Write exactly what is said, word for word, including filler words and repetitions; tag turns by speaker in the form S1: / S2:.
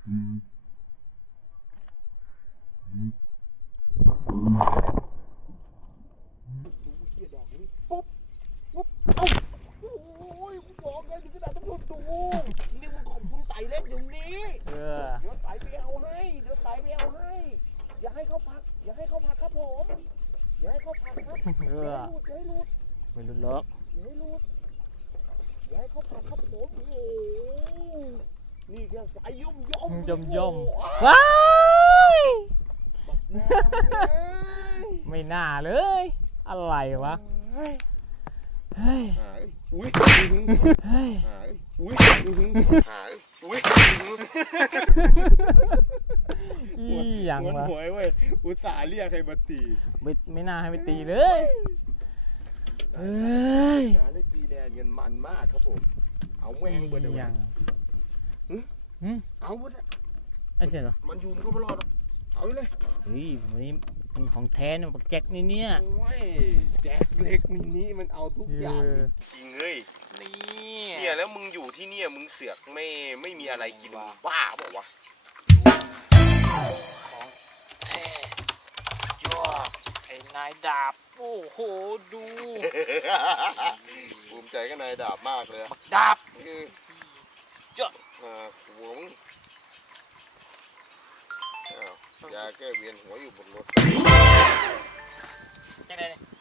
S1: เกียดอกนี้ปุ๊บปุ๊บเอ้าโอ้ยกูบอกเลยถึงขนาดต้องดูดูนี่มึงของคุณไต่เล่นอยู่นี้เดี๋ยวไต่ไปเอาให้เดี๋ยวไต่ไปเอาให้อย่าให้เขาพักอย่าให้เขาพักครับผมอย่าให้เขาพักครับอย่าให้รูดอย่าให้รูด
S2: ไม่รุนล็อก
S1: อย่าให้รูดอย่าให้เขาพักครับผมโอ้นี่แค่สายย่อมย่อม
S2: ย่อมย่อมว้ายไม่น่าเลยอะไรวะเฮ้ยเฮ้ย
S1: อุ้ย
S2: เฮ้ย
S1: อุ้ยหายอุ้ย
S2: อีหยังวะ
S1: หวยเว้ยอุตส่าห์เรียกใครมาตี
S2: ไม่ไม่น่าให้ไปตีเลยเฮ้ย
S1: งานได้ซีแนนเงินมันมากครับผมเอาแม่งไปเดี๋ยวยังเอาหมด
S2: ไอ้เสียเหรอ
S1: มันยูมันก็ไม่รอดเอาเลย
S2: เฮ้ยวันนี้มันของแท้เนี่ยปักแจ็คนี่เนี่ย
S1: โอ้ยแจ็คเล็กมินิมันเอาทุกอย่างจริงเฮ้ย
S2: นี่
S1: เนี่ยแล้วมึงอยู่ที่เนี่ยมึงเสือกไม่ไม่มีอะไรกินบ้าบอกว่า
S2: ของแท้ยอดไอ้นายดาบโอ้โหดู
S1: ภูมิใจกับนายดาบมากเลย
S2: ดาบ
S1: จ้ะหวงยาแก้เวียนหัวอยู่บนรถ
S2: จะได้